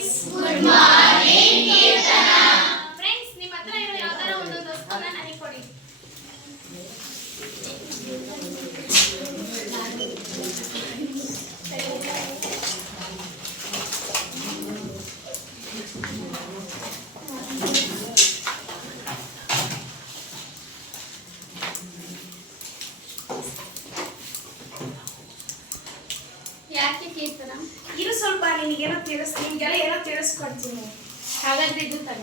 Friends morning friends ನಿಮ್ಮ ಹತ್ರ ಇರೋ ಯಾವ್ದಾರ ಒಂದೊಂದು ವಸ್ತುನ ನನಗೆ ಕೊಡಿ ಯಾಕೆ ಕೀರ್ತನ ಇರು ಸ್ವಲ್ಪ ನಿನಗೇನೋ ತಿಳಿಸ್ ನಿಮ್ಗೆಲ್ಲ ಏನೋ ತಿಳಿಸ್ಕೊಡ್ತೀನಿ ಹಾಗಾದ್ರೆ ಇದು ತಗ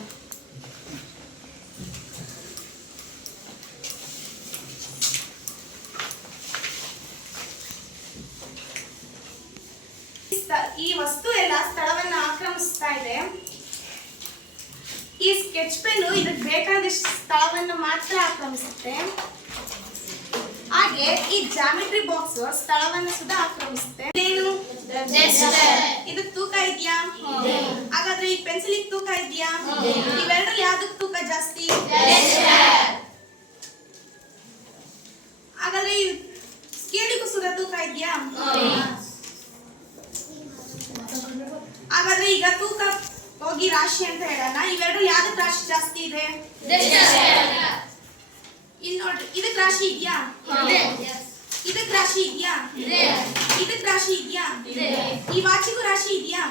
ಈ ಸ್ಥ- ಈ ವಸ್ತು ಎಲ್ಲ ಸ್ಥಳವನ್ನ ಆಕ್ರಮಿಸ್ತಾ ಇದೆ ಈ ಸ್ಕೆಚ್ ಪೆನ್ ಇದಕ್ಕೆ ಬೇಕಾದಷ್ಟು ಸ್ಥಳವನ್ನು ಮಾತ್ರ ಆಕ್ರಮಿಸುತ್ತೆ. ಹಾಗೆ ಈ ಜಾಮಿಟ್ರಿ ಬಾಕ್ಸ್ ಸ್ಥಳವನ್ನು ಸುಧಾ ಆಕ್ರಮಿಸುತ್ತೆ. ಏನು ಇದು ತೂಕ ಇದೆಯಾ? ಹಾಗಾದ್ರೆ ಈ ಪೆನ್ಸಿಲ್ ತೂಕ ಇದೆಯಾ? ಇವೆರಡರಲ್ಲಿ ಯಾವ್ದಕ್ ತೂಕ ಜಾಸ್ತಿ ಹಾಗಾದ್ರೆ ಈ ಸ್ಕೇಲಿಗೂ ಸುಧಾ ತೂಕ ಇದೆಯಾ ಹಾಗಾದ್ರೆ ಈಗ ತೂಕ ಹೋಗಿ ರಾಶಿ ಅಂತ ಹೇಳೋಣ ಇವೆರಡು ಯಾವ್ದಕ್ ರಾಶಿ ಜಾಸ್ತಿ ಇದೆ ಇಲ್ಲಿ ನೋಡ್ರಿ ಇದಕ್ ರಾಶಿ ಇದೆಯಾ ಇದಕ್ ರಾಶಿ ಇದೆಯಾ ಇದಕ್ ರಾಶಿ ಇದೆಯಾ ಈ ವಾಚಿಗೂ ರಾಶಿ ಇದೆಯಾ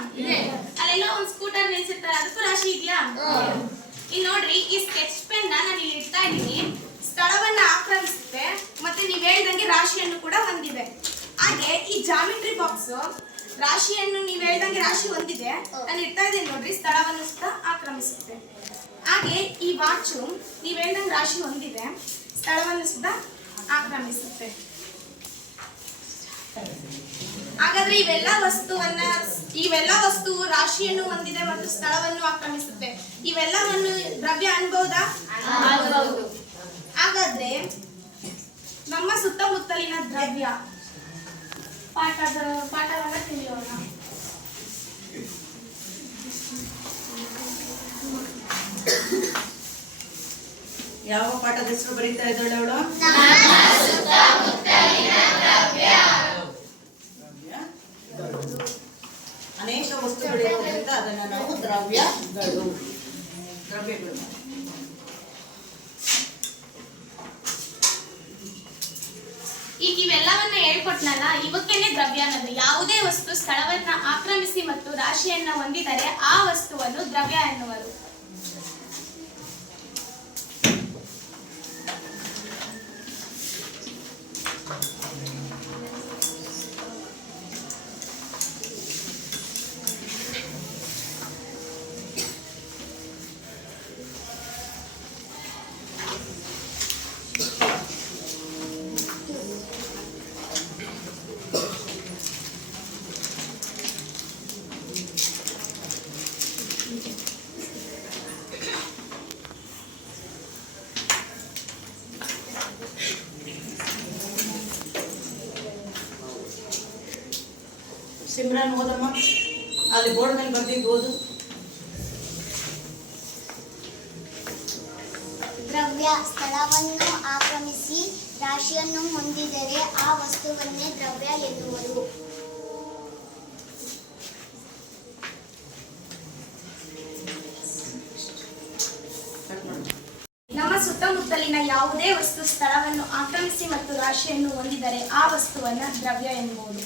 ಅಲ್ಲೆಲ್ಲೋ ಒಂದ್ ಸ್ಕೂಟರ್ ನಿಲ್ಸಿರ್ತಾರೆ ಅದಕ್ಕೂ ರಾಶಿ ಇದೆಯಾ ಇಲ್ಲಿ ನೋಡ್ರಿ ಈ ಸ್ಕೆಚ್ ಪೆನ್ ನಾನು ಇಲ್ಲಿ ಇಡ್ತಾ ಇದ್ದೀನಿ ಸ್ಥಳವನ್ನ ಆಕ್ರಮಿಸುತ್ತೆ ಮತ್ತೆ ನೀವ್ ಹೇಳ್ದಂಗೆ ರಾಶಿಯನ್ನು ಕೂಡ ಹೊಂದಿದೆ ಹಾಗೆ ಈ ಜಾಮಿಟ್ರಿ ಬಾಕ್ಸ್ ರಾಶಿಯನ್ನು ನೀವ್ ಹೇಳ್ದಂಗೆ ರಾಶಿ ಹೊಂದಿದೆ ನಾನು ಇಡ್ತಾ ಇದ್ದೀನಿ ನೋಡ್ರಿ ಸ್ಥಳವನ್ನು ಸುತ್ತ ಆಕ್ರಮಿಸುತ್ತೆ ಹಾಗೆ ಈ ವಾಚು ನೀವ್ ಹೇಳ್ದಂಗೆ ರಾಶಿ ಹೊಂದಿದೆ ಸ್ಥಳವನ್ನು ಸುತ್ತ ಆಕ್ರಮಿಸುತ್ತೆ ಹಾಗಾದ್ರೆ ಇವೆಲ್ಲ ವಸ್ತುವನ್ನ ಇವೆಲ್ಲ ವಸ್ತು ರಾಶಿಯನ್ನು ಹೊಂದಿದೆ ಮತ್ತು ಸ್ಥಳವನ್ನು ಆಕ್ರಮಿಸುತ್ತೆ. ಇವೆಲ್ಲವನ್ನು ದ್ರವ್ಯ ಅನ್ಬಹುದಾ ಹಾಗಾದ್ರೆ ನಮ್ಮ ಸುತ್ತಮುತ್ತಲಿನ ದ್ರವ್ಯ ಪಾಠದ ಪಾಠವನ್ನ ತಿಳಿಯೋಣ. ಯಾವ ಪಾಠದ ಹೆಸರು ಬರೀತಾ ಇದ್ದಾಳೆ ಅವಳು ದ್ರವ್ಯ. ಅನೇಕ ವಸ್ತುಗಳಿರೋದ್ರಿಂದ ಅದನ್ನ ನಾವು ದ್ರವ್ಯಗಳು ದ್ರವ್ಯಗಳು. ಈಗ ಇವೆಲ್ಲವನ್ನ ಹೇಳ್ಕೊಟ್ನಲ್ಲ, ಇವಕ್ಕೇನೆ ದ್ರವ್ಯ ಅನ್ನೋದು. ಯಾವುದೇ ವಸ್ತು ಸ್ಥಳವನ್ನ ಆಕ್ರಮಿಸಿ ಮತ್ತು ರಾಶಿಯನ್ನ ಹೊಂದಿದರೆ ಆ ವಸ್ತುವನ್ನು ದ್ರವ್ಯ ಎನ್ನುವರು. ಸಿಮ್ರನ್ ಓದಮ್ಮ ಅಲ್ಲಿ ಬೋರ್ಡ್ ಮೇಲೆ ಬರ್ದಿದ್ದು ಓದು ದ್ರವ್ಯ ಸ್ಥಳವನ್ನು ಆಕ್ರಮಿಸಿ ರಾಶಿಯನ್ನು ಹೊಂದಿದರೆ ಆ ವಸ್ತುವನ್ನೇ ದ್ರವ್ಯ ಎನ್ನುವರು. ನಮ್ಮ ಸುತ್ತಮುತ್ತಲಿನ ಯಾವುದೇ ವಸ್ತು ಸ್ಥಳವನ್ನು ಆಕ್ರಮಿಸಿ ಮತ್ತು ರಾಶಿಯನ್ನು ಹೊಂದಿದರೆ ಆ ವಸ್ತುವನ್ನ ದ್ರವ್ಯ ಎನ್ನುವುದು.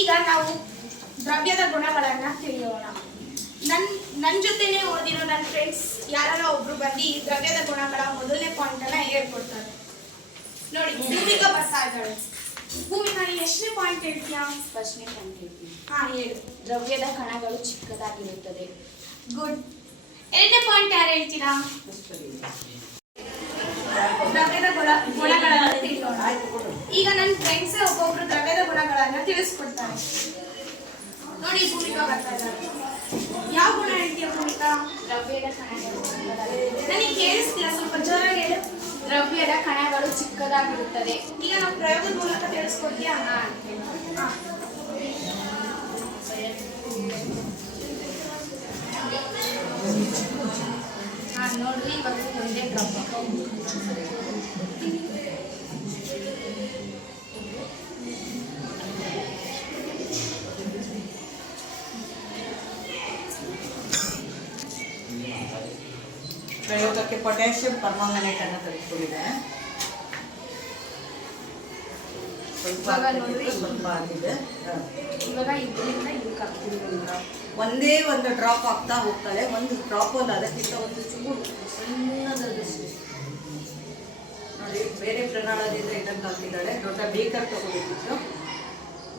ಈಗ ನಾವು ದ್ರವ್ಯದ ಗುಣಗಳನ್ನ ತಿಳಿಯೋಣ. ನನ್ ನನ್ನ ಜೊತೆನೆ ಓದಿರೋ ನನ್ನ ಫ್ರೆಂಡ್ಸ್ ಯಾರೋ ಒಬ್ರು ಬಂದು ಈ ದ್ರವ್ಯದ ಗುಣಗಳ ಮೊದಲನೇ ಪಾಯಿಂಟ್ ಅನ್ನ ಹೇಳ್ಕೊಡ್ತಾರೆ. ನೋಡಿ ಭೂಮಿಗ ಬರ್ತಾ ಇದ್ದಾಳೆ ಭೂಮಿಕಾ ನೀನು ಎಷ್ಟನೇ ಪಾಯಿಂಟ್ ಹೇಳ್ತೀಯಾ? ಫಸ್ಟ್ನೇ ಪಾಯಿಂಟ್ ಹೇಳ್ತೀನಿ. ಹಾ ಹೇಳು. ದ್ರವ್ಯದ ಕಣಗಳು ಚಿಕ್ಕದಾಗಿರುತ್ತದೆ. ಗುಡ್ ಎರಡನೇ ಪಾಯಿಂಟ್ ಯಾರು ಹೇಳ್ತೀರಾ? ದ್ರವ್ಯದ ಗುಣ ಗುಣಗಳನ್ನ ತಿಳಿಯೋಣ. ಈಗ ನನ್ನ ಫ್ರೆಂಡ್ಸ್ ಒಬ್ಬೊಬ್ರು ದ್ರವ್ಯದ ಗುಣಗಳನ್ನ ತಿಳಿಸ್ಕೊಡ್ತಾರೆ. ನೋಡಿ ಭೂಮಿಕಾ ಬರ್ತಾ ಇದ್ದಾರೆ. ಯಾವ ಗುಣ ಹೇಳ್ತೀಯ ಭೂಮಿಕಾ? ದ್ರವ್ಯದ ಕಣಗಳು. ಚಿಕ್ಕದಾಗಿರುತ್ತದೆ ನನಗೆ ಕೇಳಿಸ್ತಿಲ್ಲ ಸ್ವಲ್ಪ ಜೋರಾಗಿ ಹೇಳು. ದ್ರವ್ಯದ ಕಣಗಳು ಚಿಕ್ಕದಾಗಿರುತ್ತದೆ. ಈಗ ನಾವು ಪ್ರಯೋಗದ ಮೂಲಕ ತಿಳಿಸ್ಕೊಡ್ತೀಯಾ? ನೋಡ್ರಿ ಇವಾಗ ಒಂದೇ ದ್ರವ್ಯ. ಅದಕ್ಕೆ ಪೊಟ್ಯಾಷಿಯಂ ಪರ್ಮಾಂಗನೇಟ್ ಅನ್ನು ತೆಗೆದುಕೊಂಡಿದ್ದೇನೆ ಸ್ವಲ್ಪ. ಸ್ವಲ್ಪ ಆಗಿದೆ. ಇದಕ್ಕೆ ಒಂದೇ ಒಂದು ಡ್ರಾಪ್ ಆಗ್ತಾ ಹೋಗ್ತಾಳೆ. ಒಂದು ಡ್ರಾಪ್ ಅಲ್ಲ ಅದಕ್ಕಿಂತ ಒಂದು ಚೂರು ಸಣ್ಣದಷ್ಟು ನೋಡಿ ಬೇರೆ ಪ್ರಣಾಳದಿಂದ ಇದನ್ನು ಹಾಕಿದ್ದಾಳೆ. ದೊಡ್ಡ ಬೇಕರ್ ತಗೊಂಡಿದ್ದು.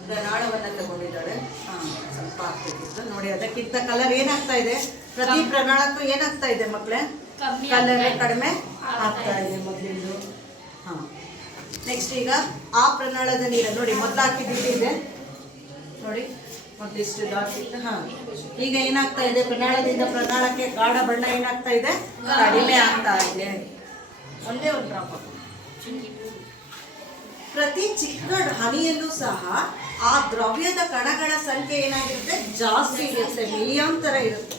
ಪ್ರಣಾಳವನ್ನು ತಗೊಂಡಿದ್ದಾಳೆ. ಹಾಂ ಸ್ವಲ್ಪ ಹಾಕ್ಬೇಕಿತ್ತು. ನೋಡಿ ಅದಕ್ಕಿಂತ ಕಲರ್ ಏನಾಗ್ತಾ ಇದೆ? ಪ್ರತಿ ಪ್ರಣಾಳಕ್ಕೂ ಏನಾಗ್ತಾ ಇದೆ ಮಕ್ಕಳೇ ಕಲರ್. ಕಡಿಮೆ ಆಗ್ತಾ ಇದೆ. ಮೊದಲಿಂದು. ಹಾಂ. ನೆಕ್ಸ್ಟ್ ಈಗ ಆ ಪ್ರಣಾಳದ ನೀರು ನೋಡಿ ಮೊದಲು ಹಾಕಿದ್ದು ಇದೆ. ನೋಡಿ ಮೊದಲಿಷ್ಟು ಹಾಕಿತ್ತು ಹಾಂ. ಈಗ ಏನಾಗ್ತಾ ಇದೆ? ಪ್ರಣಾಳದಿಂದ ಪ್ರಣಾಳಕ್ಕೆ ಗಾಢ ಬಣ್ಣ ಏನಾಗ್ತಾ ಇದೆ? ಕಡಿಮೆ ಆಗ್ತಾ ಇದೆ. ಒಂದೇ ಒಂದು ಡ್ರಾಪ್ ಪ್ರತಿ ಚಿಕ್ಕ ಹನಿಯಲ್ಲೂ ಸಹ ಆ ದ್ರವ್ಯದ ಕಣಗಳ ಸಂಖ್ಯೆ ಏನಾಗಿರುತ್ತೆ? ಜಾಸ್ತಿ ಇರುತ್ತೆ ಮಿಲಿಯಾಂತರ ಇರುತ್ತೆ.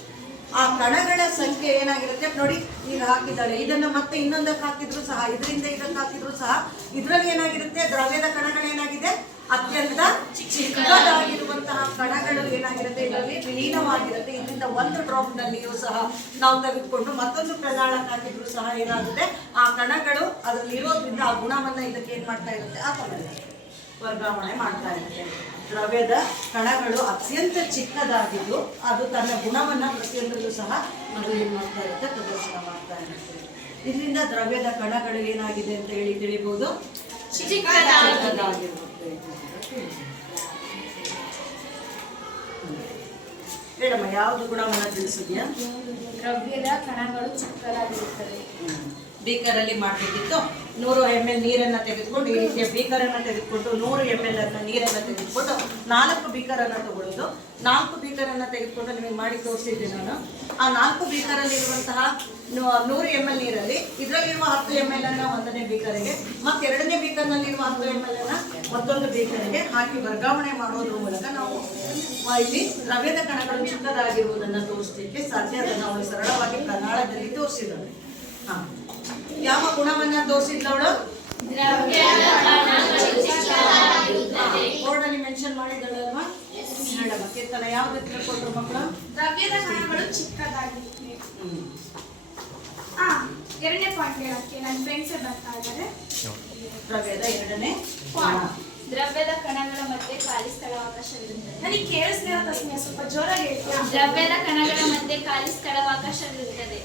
ಆ ಕಣಗಳ ಸಂಖ್ಯೆ ಏನಾಗಿರುತ್ತೆ? ನೋಡಿ, ಈಗ ಹಾಕಿದ್ದಾರೆ. ಇದನ್ನ ಮತ್ತೆ ಇನ್ನೊಂದಕ್ಕೆ ಹಾಕಿದ್ರು ಸಹ, ಇದರಿಂದ ಇದಕ್ಕೆ ಹಾಕಿದ್ರು ಸಹ, ಇದರಲ್ಲಿ ಏನಾಗಿರುತ್ತೆ? ದ್ರವ್ಯದ ಕಣಗಳು ಏನಾಗಿದೆ? ಅತ್ಯಂತ ಚಿಕ್ಕದಾಗಿರುವಂತಹ ಕಣಗಳು ಏನಾಗಿರುತ್ತೆ? ಇದರಲ್ಲಿ ವಿಲೀನವಾಗಿರುತ್ತೆ. ಇದರಿಂದ ಒಂದು ಡ್ರಾಪ್ ನಲ್ಲಿಯೂ ಸಹ ನಾವು ತೆಗೆದುಕೊಂಡು ಮತ್ತೊಂದು ಪ್ರದಾಳಕ್ಕೆ ಹಾಕಿದ್ರು ಸಹ ಏನಾಗುತ್ತೆ? ಆ ಕಣಗಳು ಅದರಲ್ಲಿ ಇರೋದ್ರಿಂದ ಆ ಗುಣವನ್ನ ಇದಕ್ಕೆ ಏನ್ ಮಾಡ್ತಾ ಇರುತ್ತೆ? ಆ ಕಣಗಳು. ವರ್ಗಾವಣೆ ಮಾಡ್ತಾ ಇರುತ್ತೆ ದ್ರವ್ಯದ ಕಣಗಳು ಅತ್ಯಂತ ಚಿಕ್ಕದಾಗಿದ್ದು ಅದು ತನ್ನ ಗುಣವನ್ನ ಪ್ರತಿಯೊಂದರಲ್ಲೂ ಸಹ ಅದು ಏನು ಮಾಡ್ತಾ ಇರುತ್ತೆ ಪ್ರದರ್ಶನ ಮಾಡ್ತಾ ಇರುತ್ತೆ. ಇದರಿಂದ ದ್ರವ್ಯದ ಕಣಗಳು ಏನಾಗಿದೆ ಅಂತ ಹೇಳಿ ತಿಳಿಬಹುದು ಚಿಕ್ಕದಾಗಿರುತ್ತೆ. ಹೇಳಮ್ಮ ಯಾವುದು ಗುಣವನ್ನ ತಿಳಿಸಿದ್ಯಾ? ದ್ರವ್ಯದ ಕಣಗಳು ಚಿಕ್ಕದಾಗಿರುತ್ತದೆ ಬೀಕರಲ್ಲಿ ಮಾಡಬೇಕಿತ್ತು. ನೂರು ಎಂ ಎಲ್ ನೀರನ್ನು ತೆಗೆದುಕೊಂಡು ಈ ರೀತಿಯ ಬೀಕರನ್ನು ತೆಗೆದುಕೊಂಡು ನೂರು ಎಂ ಎಲ್ ಅನ್ನ ನೀರನ್ನು ತೆಗೆದುಕೊಂಡು ನಾಲ್ಕು ಬೀಕರನ್ನು ತಗೊಳ್ಳೋದು. ನಾಲ್ಕು ಬೀಕರನ್ನು ತೆಗೆದುಕೊಂಡು ನಿಮಗೆ ಮಾಡಿ ತೋರಿಸಿದ್ದೆ ನಾನು. ಆ ನಾಲ್ಕು ಬೀಕರಲ್ಲಿರುವಂತಹ ನೂರು ಎಂ ಎಲ್ ನೀರಲ್ಲಿ ಇದರಲ್ಲಿರುವ ಹತ್ತು ಎಂ ಎಲ್ ಅನ್ನ ಒಂದನೇ ಬೀಕರಿಗೆ, ಮತ್ತು ಎರಡನೇ ಬೀಕರ್ನಲ್ಲಿರುವ ಹತ್ತು ಎಂ ಎಲ್ ಅನ್ನ ಮತ್ತೊಂದು ಬೀಕರಿಗೆ ಹಾಕಿ ವರ್ಗಾವಣೆ ಮಾಡೋದ್ರ ಮೂಲಕ ನಾವು ಇಲ್ಲಿ ದ್ರವ್ಯದ ಕಣಗಳು ಚಿಕ್ಕದಾಗಿರುವುದನ್ನು ತೋರಿಸಲಿಕ್ಕೆ ಸಾಧ್ಯ. ಅದನ್ನು ಅವಳು ಸರಳವಾಗಿ ಪ್ರಣಾಳದಲ್ಲಿ ತೋರಿಸಿದ್ದಾರೆ ಹಾ. ಯಾವ ಗುಣವನ್ನ ತೋರಿಸಿದ್ಲವಳು ಬೋರ್ಡಲ್ಲಿ ಮೆನ್ಷನ್ ಮಾಡಿದಳಲ್ವಾ ಹೇಳಮ್ಮ ಕೀರ್ತನ ಯಾವ್ದು ತಿಳ್ಕೊಂಡ್ರು ಮಕ್ಕಳು? ದ್ರವ್ಯದ ಕಣಗಳು ಚಿಕ್ಕದಾಗಿ ಆ ಎರಡನೇ ಪಾಯಿಂಟ್ ಹೇಳಕ್ಕೆ ನನ್ನ ಫ್ರೆಂಡ್ಸ್ ಬರ್ತಾ ಇದ್ದಾರೆ. ದ್ರವ್ಯದ ಎರಡನೇ. ದ್ರವ್ಯದ ಕಣಗಳ ಮಧ್ಯೆ ಖಾಲಿ ಸ್ಥಳಾವಕಾಶವಿರುತ್ತದೆ ನನಗೆ ಕೇಳಿಸ್ಲಿಲ್ಲ ತಸ್ಮಿಯ ಸ್ವಲ್ಪ ಜೋರಾಗಿ ಹೇಳ್ತೀನಿ ದ್ರವ್ಯದ ಕಣಗಳ ಮಧ್ಯೆ ಖಾಲಿ ಸ್ಥಳಾವಕಾಶವಿರುತ್ತದೆ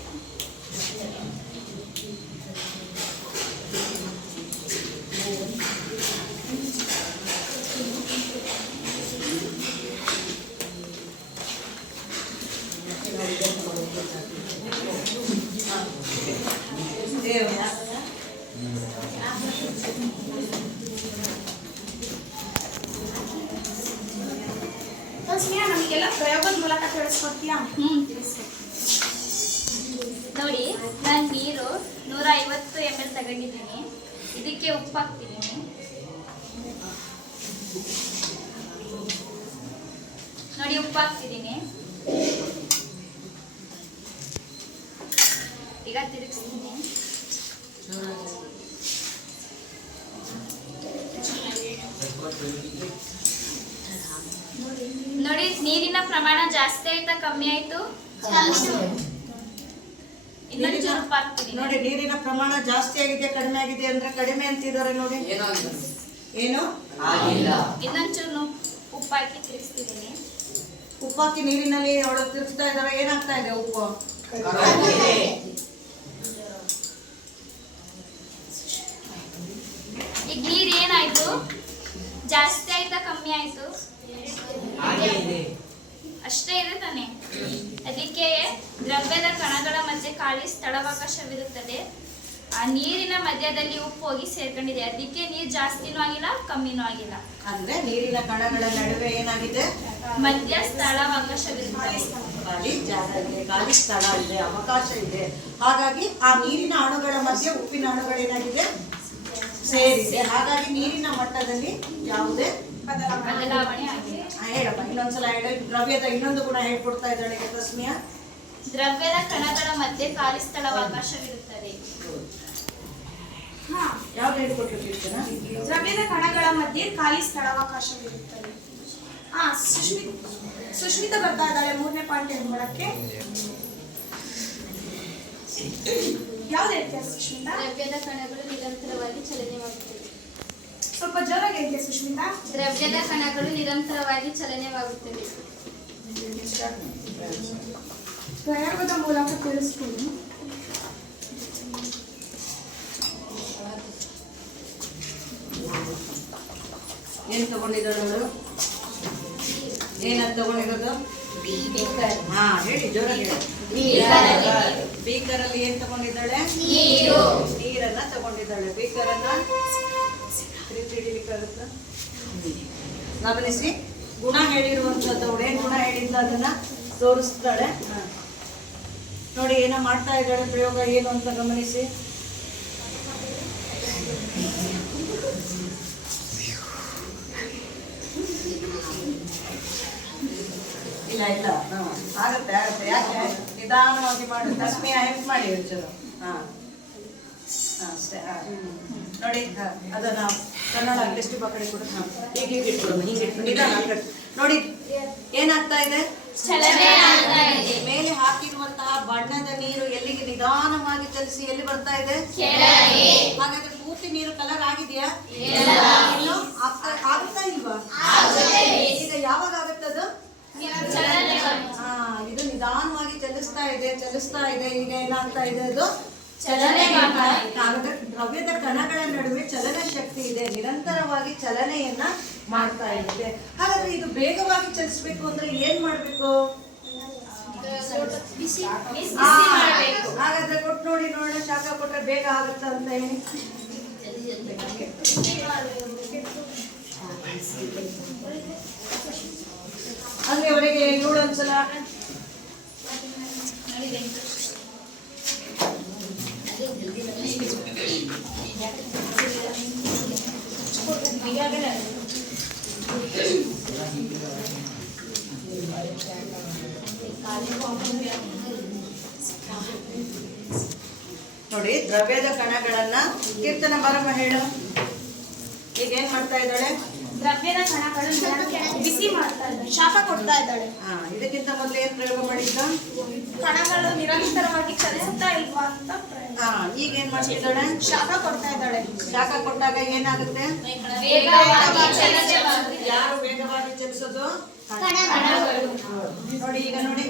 ಹಾಕ್ತಿದ್ದೀನಿ ಈಗ ತಿರುಗಿಸ್ತೀನಿ. ನೋಡಿ ನೀರಿನ ಪ್ರಮಾಣ ಜಾಸ್ತಿ ಆಯ್ತಾ ಕಮ್ಮಿ ಆಯ್ತು? ಇನ್ನೊಂದು ಚೂರು ಉಪ್ಪು ನೋಡಿ ನೀರಿನ ಪ್ರಮಾಣ ಜಾಸ್ತಿ ಆಗಿದೆ ಕಡಿಮೆ ಆಗಿದೆ ಅಂದ್ರೆ ಕಡಿಮೆ ಅಂತಿದ್ದಾರೆ ನೋಡಿ. ಏನು? ಇನ್ನೊಂದು ಚೂರು ಉಪ್ಪು ಹಾಕಿ ತಿರುಗಿಸ್ತಿದ್ದೀನಿ. ಉಪ್ಪು ಹಾಕಿ ನೀರಿನಲ್ಲಿ ಅವಳು ತಿರ್ಸ್ತಾ ಇದಾವೆ ಏನಾಗ್ತಾ ಇದೆ ಉಪ್ಪು? ಈಗ ನೀರ್ ಏನಾಯ್ತು? ಜಾಸ್ತಿ ಆಯ್ತಾ ಕಮ್ಮಿ ಆಯ್ತು? ಅಷ್ಟೇ ಇದೆ ತಾನೆ. ಅದಕ್ಕೆ ದ್ರವ್ಯದ ಕಣಗಳ ಮಧ್ಯೆ ಖಾಲಿ ಸ್ಥಳಾವಕಾಶವಿರುತ್ತದೆ. ಆ ನೀರಿನ ಮಧ್ಯದಲ್ಲಿ ಉಪ್ಪು ಹೋಗಿ ಸೇರ್ಕೊಂಡಿದೆ. ಅದಕ್ಕೆ ನೀರು ಜಾಸ್ತಿನೂ ಆಗಿಲ್ಲ ಕಮ್ಮಿನೂ ಆಗಿಲ್ಲ. ಅಂದ್ರೆ ನೀರಿನ ಕಣಗಳ ನಡುವೆ ಏನಾಗಿದೆ? ಮಧ್ಯ ಸ್ಥಳ ಖಾಲಿ ಸ್ಥಳ ಇದೆ ಅವಕಾಶ ಇದೆ. ಹಾಗಾಗಿ ಆ ನೀರಿನ ಅಣುಗಳ ಮಧ್ಯೆ ಉಪ್ಪಿನ ಅಣುಗಳೇನಾಗಿದೆ ಸೇರಿದೆ. ಹಾಗಾಗಿ ನೀರಿನ ಮಟ್ಟದಲ್ಲಿ ಯಾವುದೇ ಬದಲಾವಣೆ ಆಗಿದೆ. ಹೇಳಪ್ಪ ಇನ್ನೊಂದ್ಸಲ ಹೇಳಿ. ದ್ರವ್ಯದ ಇನ್ನೊಂದು ಗುಣ ಹೇಳ್ಕೊಡ್ತಾ ಇದ್ದಾಳೆ ತಸ್ಮಿಯಾ ದ್ರವ್ಯದ ಕಣಗಳ ಮಧ್ಯೆ ಖಾಲಿ ಸ್ಥಳಾವಕಾಶವಿರುತ್ತದೆ ದ್ರವ್ಯದ ಕಣಗಳ ಮಧ್ಯೆ ಖಾಲಿ ಸ್ಥಳಾವಕಾಶವಿರುತ್ತದೆ ಹಾ ಸುಶ್ಮಿತ್ ಸುಶ್ಮಿತ ಬರ್ತಾ ಇದ್ದಾಳೆ ಮೂರನೇ ಪಾಯಿಂಟ್ ಹೇಳಕ್ಕೆ ಯಾವ್ದು ಹೇಳ್ತೀಯ ಸುಷ್ಮಿತಾ? ದ್ರವ್ಯದ ಕಣಗಳು ನಿರಂತರವಾಗಿ ಚಲನೆವಾಗುತ್ತವೆ ಸ್ವಲ್ಪ ಜೋರಾಗಿ ಹೇಳ್ತೀಯ ಸುಷ್ಮಿತಾ? ದ್ರವ್ಯದ ಕಣಗಳು ನಿರಂತರವಾಗಿ ಚಲನೆವಾಗುತ್ತವೆ ಪ್ರಯೋಗದ ಮೂಲಕ ತಿಳಿಸ್ತೀನಿ. ಏನು ತಗೊಂಡಿದ್ದಾರೆ ಅವರು ಏನಂತ ತಗೊಂಡಿರೋದು? ಹಾ ಹೇಳಿ ಜೋರಾಗಿ ಬೀಕರ್ ಅಲ್ಲಿ ಏನ್ ತಗೊಂಡಿದ್ದಾಳೆ? ನೀರನ್ನ ತಗೊಂಡಿದ್ದಾಳೆ. ಬೀಕರ್ ಅನ್ನ ಹಿಡಿಲಿಕ್ಕಾಗುತ್ತಾ? ಗಮನಿಸಿ ಗುಣ ಹೇಳಿರುವಂತದ್ದು ಏನ್ ಗುಣ ಹೇಳಿದ್ಲು ಅದನ್ನ ತೋರಿಸ್ತಾಳೆ. ನೋಡಿ ಏನೋ ಮಾಡ್ತಾ ಇದ್ದಾಳೆ ಪ್ರಯೋಗ ಏನು ಅಂತ ಗಮನಿಸಿ. ಇಲ್ಲ ಇಲ್ಲ. ಆಗುತ್ತೆ ಆಗುತ್ತೆ. ಯಾಕೆ? ನಿಧಾನವಾಗಿ ಮಾಡಿ. ತಸ್ಮಿ ಹೆಲ್ಪ್ ಮಾಡಿ ಒಂಚೂರು ಹಾ. ಅಷ್ಟೇ. ನೋಡಿ ಅದನ್ನ ಕನ್ನಡ ಟೆಸ್ಟ್ ಪಕ್ಕಡೆ ಕೂಡ. ಹೀಗೆ ಹೀಗೆ ಹೀಗೆ ನಿಧಾನ. ನೋಡಿ ಏನಾಗ್ತಾ ಇದೆ? ಮೇಲೆ ಹಾಕಿರುವಂತಹ ಬಣ್ಣದ ನೀರು ಎಲ್ಲಿಗೆ ನಿಧಾನವಾಗಿ ಚಲಿಸಿ ಎಲ್ಲಿ ಬರ್ತಾ ಇದೆ? ಹಾಗಾದ್ರೆ ಪೂರ್ತಿ ನೀರು ಕಲರ್ ಆಗಿದೆಯಾ? ಆಗುತ್ತಾ ಆಗ್ತಾ ಆಗ್ತಾ ಇಲ್ವಾ? ಈಗ ಯಾವಾಗ ಆಗುತ್ತದು ಹಾ ಇದು ನಿಧಾನವಾಗಿ ಚಲಿಸ್ತಾ ಇದೆ ಚಲಿಸ್ತಾ ಇದೆ ಈಗ ಏನಾಗ್ತಾ ಇದೆ ಅದು? ಚಲನೆ ದ್ರವ್ಯದ ಕಣಗಳ ನಡುವೆ ಚಲನ ಶಕ್ತಿ ಇದೆ. ನಿರಂತರವಾಗಿ ಚಲನೆಯನ್ನ ಮಾಡ್ತಾ ಇದೆ. ಹಾಗಾದ್ರೆ ಇದು ಬೇಗವಾಗಿ ಚಲಿಸ್ಬೇಕು ಅಂದ್ರೆ ಏನ್ ಮಾಡ್ಬೇಕು? ಬಿಸಿ ಬಿಸಿ ಆ, ಮಾಡಬೇಕು ಹಾಗಾದ್ರೆ ಕೊಟ್ಟು ನೋಡಿ ನೋಡೋಣ ಶಾಖ ಕೊಟ್ರೆ ಬೇಗ ಆಗುತ್ತ ಅಂತ ಹೇಳಿ ಅಲ್ಲಿವರೆಗೆ ಇವಳು ಒಂದ್ಸಲ ನೋಡಿ ದ್ರವ್ಯದ ಕಣಗಳನ್ನ ಕೀರ್ತನ ಬರಮ್ಮ ಹೇಳು. ಈಗ ಏನ್ ಮಾಡ್ತಾ ಇದ್ದಾಳೆ? ದ್ರವ್ಯದ ಕಣಗಳು ಬಿಸಿ ಮಾಡ್ತಾ ಇದ್ದಾಳೆ ಶಾಪ ಕೊಡ್ತಾ ಇದ್ದಾಳೆ. ಹಾ ಇದಕ್ಕಿಂತ ಮೊದಲು ಏನ್ ಪ್ರಯೋಗ ಮಾಡಿದ್ದ? ಕಣಗಳು ನಿರಂತರವಾಗಿ ಚಲಿಸುತ್ತಾ ಇಲ್ವಾ ಅಂತ. ಹಾ ಈಗ ಏನ್ ಮಾಡ್ತಿದ್ದಾಳೆ? ಶಾಖ ಕೊಡ್ತಾ ಇದ್ದಾಳೆ. ಶಾಖ ಕೊಟ್ಟಾಗ ಏನಾಗುತ್ತೆ. ಯಾರು ವೇಗವಾಗಿ ಚಲಿಸೋದು? ನೋಡಿ ಈಗ ನೋಡಿ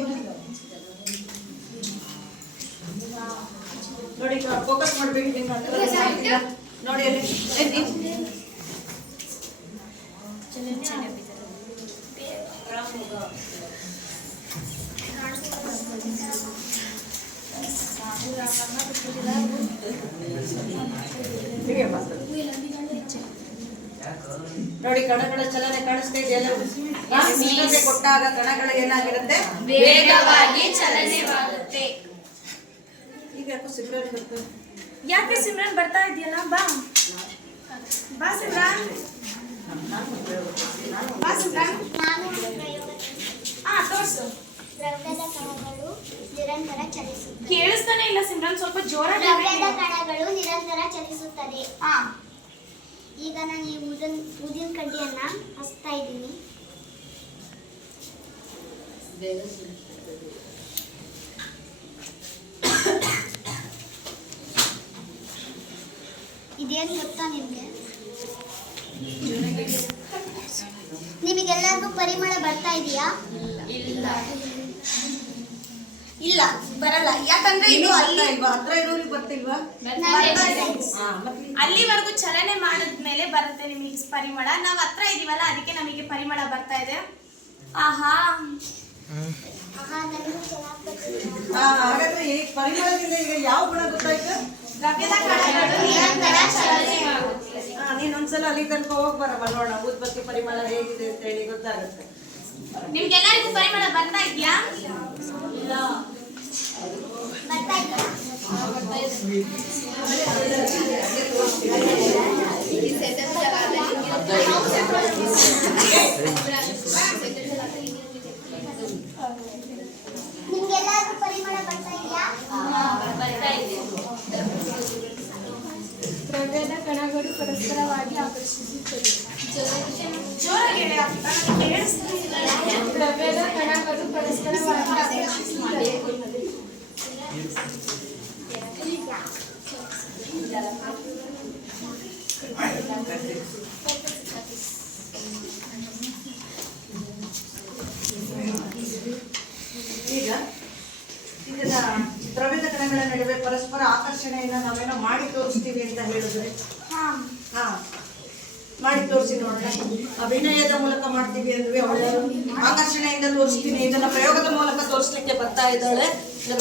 ನೋಡಿ ಫೋಕಸ್ ಮಾಡ್ಬೇಕು ನೋಡಿ ಅಲ್ಲಿ ನೋಡಿ ಕಣಗಳ ಚಲನೆ ಕಾಣಿಸ್ತಾ ಇದೆಯಲ್ಲ ಕೊಟ್ಟಾಗ ಕಣಗಳು ಏನಾಗಿರುತ್ತೆ? ವೇಗವಾಗಿ ಚಲನೆವಾಗುತ್ತೆ. ಈಗ ಯಾಕೋ ಸಿಮ್ರನ್ ಬರ್ತದೆ ಯಾಕೆ ಸಿಮ್ರನ್ ಬರ್ತಾ ಇದೆಯಲ್ಲ? ಬಾ. ಬಾ ಸಿಮ್ರನ್. ಬಾ ಸಿಮ್ರನ್. ಹಾ ತೋರ್ಸು. ದ್ರವ್ಯದ ಕಣಗಳು ನಿರಂತರ ಚಲಿಸುತ್ತವೆ. ಕೇಳಿಸ್ತಾನೆ ಇಲ್ಲ ಸಿಮ್ರನ್ ಸ್ವಲ್ಪ ಜೋರಾಗಿ ದ್ರವ್ಯದ ಕಣಗಳು ನಿರಂತರ ಚಲಿಸುತ್ತದೆ ಹಾ ಈಗ ನಾನು ಈ ಊದಿನ ಊದಿನ ಕಡ್ಡಿಯನ್ನ ಹಚ್ತಾ ಇದ್ದೀನಿ. ಇದೇನು ಗೊತ್ತಾ ನಿಮಗೆ? ನಿಮಗೆಲ್ಲರಿಗೂ ಪರಿಮಳ ಬರ್ತಾ ಇದೆಯಾ? ಇಲ್ಲ. ಬರಲ್ಲ. ಯಾಕಂದ್ರೆ ಇದು ಅಲ್ಲಿ ಇಲ್ವಾ? ಹತ್ರ ಇರೋರಿಗೆ ಬರ್ತಿಲ್ವಾ? ಅಲ್ಲಿವರೆಗೂ ಚಲನೆ ಮಾಡಿದ್ಮೇಲೆ ಬರುತ್ತೆ ನಿಮಗೆ ಪರಿಮಳ. ನಾವು ಹತ್ರ ಇದೀವಲ್ಲ ಅದಕ್ಕೆ ನಮಗೆ ಪರಿಮಳ ಬರ್ತಾ ಇದೆ. ಆಹಾ. ಹಾಗಾದ್ರೆ ಈ ಪರಿಮಳದಿಂದ ಈಗ ಯಾವ ಗುಣ ಗೊತ್ತಾಯ್ತು? ದ್ರವ್ಯದ ಕಣಗಳು ನಿರಂತರ ಚಲನೆ ಹಾ ನೀನ್ ಒಂದ್ಸಲ ಅಲ್ಲಿ ತನಕ ಹೋಗಿ ಬರಮ್ಮ. ನೋಡೋಣ ಉದ್ಬತ್ತಿ ಪರಿಮಳ ಹೇಗಿದೆ ಅಂತ ಹೇಳಿ ಗೊತ್ತಾಗುತ್ತೆ. ನಿಮ್ಗೆಲ್ಲರಿಗೂ ಪರಿಮಳ ಬರ್ತಾ ಇದೆಯಾ? ಬರ್ತಾ ಇದೆಯಾ ಪರಿಮಳ ಬರ್ತಾ ಇದೆಯಾ ಬರ್ತಾ ಇದೆ ದ್ರವ್ಯದ ಕಣಗಳು ಪರಸ್ಪರವಾಗಿ ಆಕರ್ಷಿಸುತ್ತವೆ ಜೋರಾಗಿ ಹೇಳಿ ಅಕ್ಕ, ನನಗೆ ಕೇಳಿಸ್ತಿಲ್ಲ. ದ್ರವ್ಯದ ಕಣಗಳು ಪರಸ್ಪರವಾಗಿ ಆಕರ್ಷಿಸುತ್ತವೆ ಈಗ ಇದನ್ನ ದ್ರವ್ಯದ ಕಣಗಳ ನಡುವೆ ಪರಸ್ಪರ ಆಕರ್ಷಣೆಯನ್ನ ನಾವೇನೋ ಮಾಡಿ ತೋರಿಸ್ತೀವಿ ಅಂತ ಹೇಳಿದ್ರೆ ಹಾ ಮಾಡಿ ತೋರಿಸಿ ನೋಡೋಣ ಅಭಿನಯದ ಮೂಲಕ ಮಾಡ್ತೀವಿ ಅಂದ್ರೆ ಅವಳು ಆಕರ್ಷಣೆಯಿಂದ ತೋರಿಸ್ತೀನಿ ಇದನ್ನ ಪ್ರಯೋಗದ ಮೂಲಕ ತೋರಿಸ್ಲಿಕ್ಕೆ ಬರ್ತಾ ಇದ್ದಾಳೆ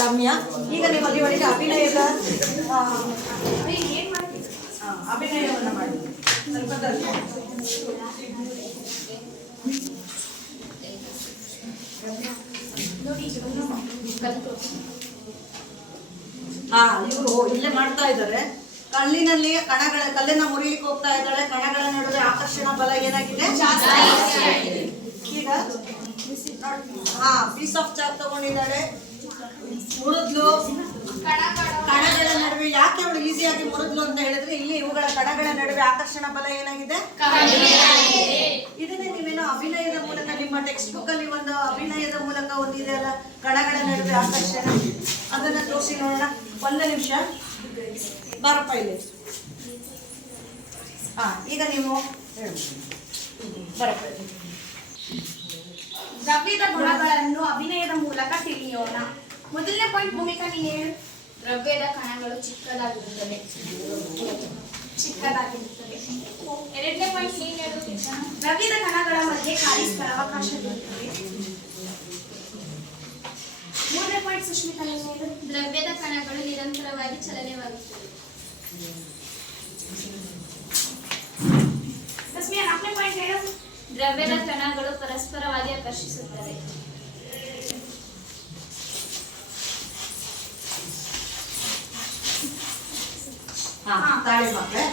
ರಮ್ಯಾ. ಈಗ ನೀವು ಅಲ್ಲಿವರೆಗೆ ಅಭಿನಯದ ಅಭಿನಯವನ್ನ ಮಾಡಿ. ಸ್ವಲ್ಪ. ಹಾ ಇವರು ಇಲ್ಲೇ ಮಾಡ್ತಾ ಇದ್ದಾರೆ. ಕಲ್ಲಿನಲ್ಲಿ ಕಣಗಳ ಕಲ್ಲಿನ ಮುರಿಲಿಕ್ಕೆ ಹೋಗ್ತಾ ಇದ್ದಾಳೆ. ಕಣಗಳ ನಡುವೆ ಆಕರ್ಷಣ ಬಲ ಏನಾಗಿದೆ? ಈಗ. ಹಾ ಪೀಸ್ ಆಫ್ ಚಾಕ್ ತಗೊಂಡಿದ್ದಾಳೆ. ಮುರಿದ್ಲು. ಕಣಗಳ ನಡುವೆ ಯಾಕೆ ಅವಳು ಈಸಿಯಾಗಿ ಮುರಿದ್ಲು ಅಂತ ಹೇಳಿದ್ರೆ ಇಲ್ಲಿ ಇವುಗಳ ಕಣಗಳ ನಡುವೆ ಆಕರ್ಷಣ ಬಲ ಏನಾಗಿದೆ? ಇದನ್ನೇ ನೀವೇನು ಅಭಿನಯದ ಮೂಲಕ ನಿಮ್ಮ ಟೆಕ್ಸ್ಟ್ ಬುಕ್ ಅಲ್ಲಿ ಒಂದು ಅಭಿನಯದ ಮೂಲಕ ಒಂದಿದೆ ಅಲ್ಲ ಕಣಗಳ ನಡುವೆ ಆಕರ್ಷಣೆ. ಅದನ್ನ ತೋರಿಸಿ ನೋಡೋಣ. ಒಂದು ನಿಮಿಷ. ಬಾರಪ್ಪ ಇಲ್ಲಿ ಹಾ ಈಗ ನೀವು. ಬರಪ್ಪ. ದ್ರವ್ಯದ ಗುಣಗಳನ್ನು ಅಭಿನಯದ ಮೂಲಕ ತಿಳಿಯೋಣ. ಮೊದಲನೇ ಪಾಯಿಂಟ್ ಭೂಮಿಕಾ ನೀನು ಹೇಳು. ದ್ರವ್ಯದ ಕಣಗಳು ಚಿಕ್ಕದಾಗಿರುತ್ತವೆ. ಚಿಕ್ಕದಾಗಿರುತ್ತದೆ ಎರಡನೇ ಪಾಯಿಂಟ್ ನೀನು ಹೇಳು. ದ್ರವ್ಯದ ಕಣಗಳ ಮಧ್ಯೆ ಖಾಲಿ ಸ್ಥಳಾವಕಾಶವಿರುತ್ತದೆ ಮೂರನೇ ಪಾಯಿಂಟ್ ಸುಷ್ಮಿತಾ ನೀನು ಹೇಳು. ದ್ರವ್ಯದ ಕಣಗಳು ನಿರಂತರವಾಗಿ ಚಲನೆವಾಗುತ್ತವೆ. ದ್ರವ್ಯದ ಕಣಗಳು ಪರಸ್ಪರವಾಗಿ ಆಕರ್ಷಿಸುತ್ತವೆ. ಹಾ ತಾಳಿ ಮಕ್ಕಳೇ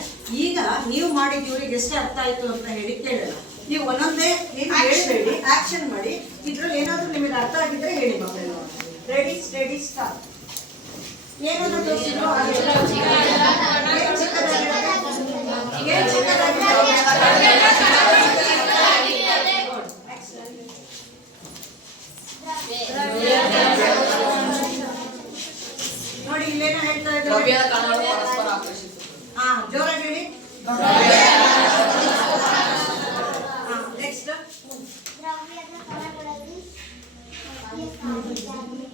ಈಗ ನೀವು ಮಾಡಿದ ಇವ್ರಿಗೆ ಎಷ್ಟು ಅರ್ಥ ಆಯ್ತು ಅಂತ ಹೇಳಿ ಕೇಳಲ್ಲ ನೀವು ಒಂದೊಂದೇ ಏನು ಹೇಳಬೇಡಿ ಆಕ್ಷನ್ ಮಾಡಿ ಇದ್ರಲ್ಲಿ ಏನಾದ್ರೂ ನಿಮಗೆ ಅರ್ಥ ಆಗಿದ್ರೆ ಹೇಳಿ ಮಕ್ಕಳು ರೆಡಿ ಸ್ಟಡಿ ಸ್ಟಾರ್ಟ್ ಏನನ್ನು ತೋರಿಸಿದ್ರು ಏನ್ ಚಿಕ್ಕದಾಗಿರುತ್ತೆ? ಏನ್ ಚಿಕ್ಕದಾಗಿರುತ್ತೆ? ನೋಡಿ ಇಲ್ಲೇನೋ ಹೇಳ್ತಾ ಇದ್ದಾರೆ ದ್ರವ್ಯದ ಕಣಗಳು ಪರಸ್ಪರ ಆಕರ್ಷಿಸುತ್ತವೆ ಹಾ ಜೋರಾಗಿ ಹೇಳಿ ನೆಕ್ಸ್ಟ್ ದ್ರವ್ಯದ ಕಣಗಳಲ್ಲಿ ಮಧ್ಯೆ ಸಾಗುತ್ತದೆ.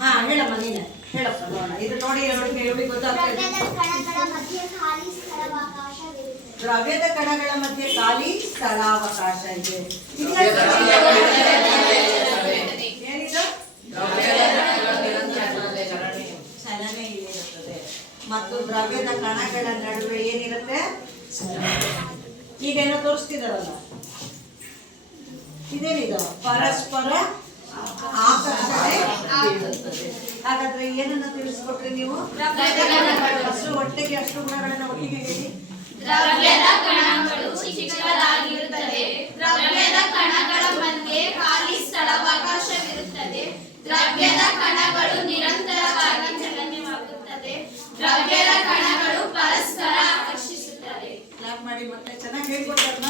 ಹಾ ಹೇಳಮ್ಮ ನೀನೆ ಹೇಳಪ್ಪ ನೋಡೋಣ ಇದು ನೋಡಿ ಅವಳಿಗೆ ಇವಳಿಗೆ ಗೊತ್ತಾಗ್ತಾ ಇದೆ ದ್ರವ್ಯದ ಕಣಗಳ ಮಧ್ಯೆ ಖಾಲಿ ಸ್ಥಳಾವಕಾಶವಿರುತ್ತದೆ ದ್ರವ್ಯದ ಕಣಗಳ ಮಧ್ಯೆ ಖಾಲಿ ಸ್ಥಳಾವಕಾಶ ಇದೆ ದ್ರವ್ಯದ ಕಣಗಳು ನಿರಂತರ ಏನಿದು ದ್ರವ್ಯದ ಕಣಗಳು ನಿರಂತರ ಚಲನೆ ಚಲನೆ ಇಲ್ಲಿರುತ್ತದೆ ಮತ್ತು ದ್ರವ್ಯದ ಕಣಗಳ ನಡುವೆ ಏನಿರುತ್ತೆ ತೋರಿಸ್ತಿದಾರಲ್ಲ ಇದೇನಿದು? ಪರಸ್ಪರ ಆಕರ್ಷಣೆ ಹಾಗಾದ್ರೆ ಏನನ್ನ ತಿಳಿಸ್ಕೊಟ್ರಿ ನೀವು? ಅಷ್ಟು ಒಟ್ಟಿಗೆ ಅಷ್ಟು ಗುಣಗಳನ್ನ ಒಟ್ಟಿಗೆ ಹೇಳಿ. ದ್ರವ್ಯದ ಕಣಗಳು ಚಿಕ್ಕದಾಗಿರುತ್ತವೆ. ದ್ರವ್ಯದ ಕಣಗಳ ಮಧ್ಯೆ ಖಾಲಿ ಸ್ಥಳಾವಕಾಶವಿರುತ್ತದೆ. ದ್ರವ್ಯದ ಕಣಗಳು ನಿರಂತರವಾಗಿ ಚಲನೆವಾಗುತ್ತದೆ ದ್ರವ್ಯದ ಕಣಗಳು ಪರಸ್ಪರ ಆಕರ್ಷಿಸುತ್ತವೆ. ಮಾಡಿ ಮತ್ತೆ ಚೆನ್ನಾಗಿ ಹೇಳ್ಕೊಟ್ಟಾರಲ್ಲ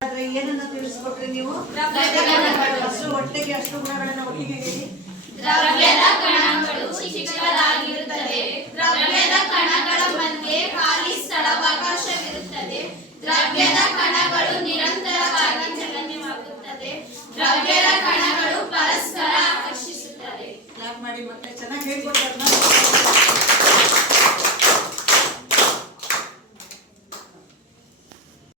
ಆದ್ರೆ ಏನನ್ನ ತಿಳಿಸ್ಕೊಟ್ರಿ ನೀವು ಅಷ್ಟು ಒಟ್ಟಿಗೆ ಅಷ್ಟು ಗುಣಗಳನ್ನು ಒಟ್ಟಿಗೆ ಹೇಳಿ